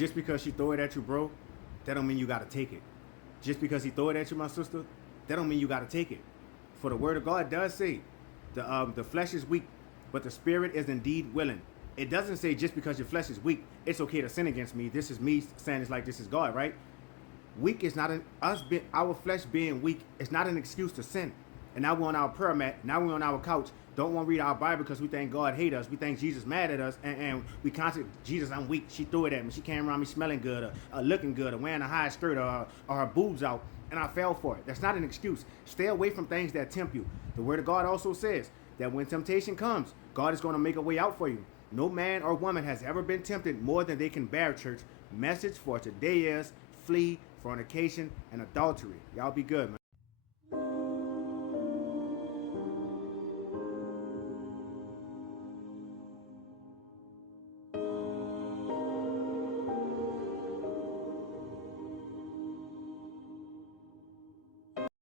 Just because she throw it at you, bro, that don't mean you gotta take it. Just because he throw it at you, my sister, that don't mean you gotta take it. For the word of God does say, the flesh is weak, but the spirit is indeed willing. It doesn't say just because your flesh is weak, it's okay to sin against me. This is me saying it's like this is God, right? Weak is not our flesh being weak. It's not an excuse to sin. And now we're on our prayer mat. Now we're on our couch. Don't want to read our Bible because we think God hate us. We think Jesus mad at us, and we constantly, Jesus, I'm weak. She threw it at me. She came around me smelling good, or looking good, or wearing a high skirt, or her boobs out, and I fell for it. That's not an excuse. Stay away from things that tempt you. The Word of God also says that when temptation comes, God is going to make a way out for you. No man or woman has ever been tempted more than they can bear, church. Message for today is flee fornication and adultery. Y'all be good, man.